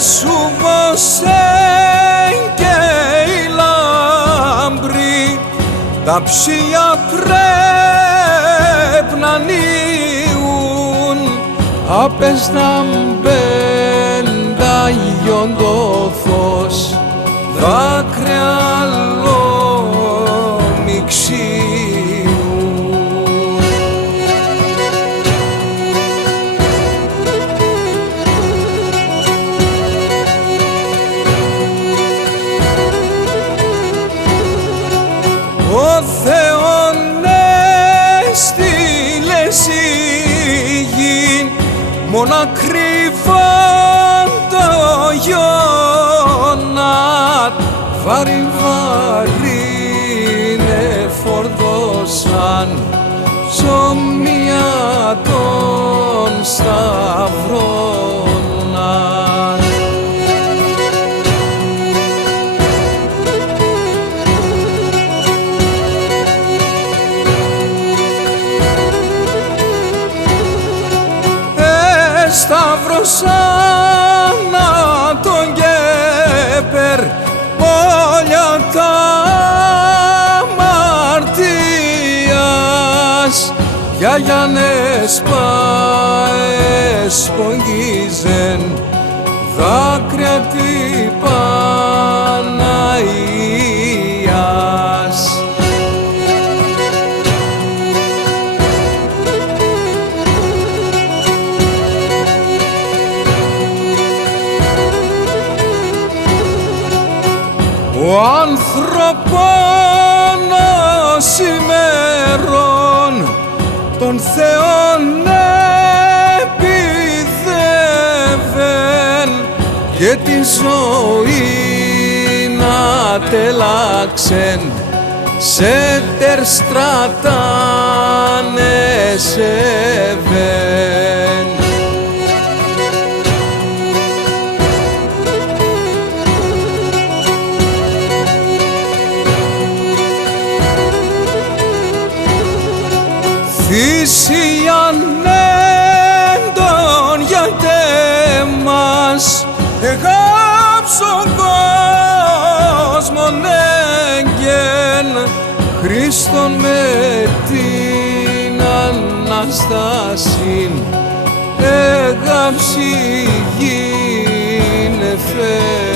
σου βοσέ και η λάμπρη, τα ψηλιά πρέπει να ανοίγουν, απες να μπαίντα γιον το φως, δάκρυα λόμιξιούν. Ο Θεός έστειλε σιγήν, μόνα κρυφάν το γιονάτ, βάρη βαρύνε φορδώσαν ψωμιά των σταυρώναν. Σταυρώσαν τον Γέπερ πόλια τα αμαρτίας, γιαγιάνες εσπογγίζεν δάκρυα τη Παναγίας. Ο άνθρωπος ημέρων τον Θεόν επιδεύεν και τη ζωή να τελάξεν σε τερστρατάνες εβεν. Θυσίαν τον γιατέ μας, εγάψον κόσμον έγκεν, Χριστόν με την Αναστάσιν, εγάψη γίνε φε.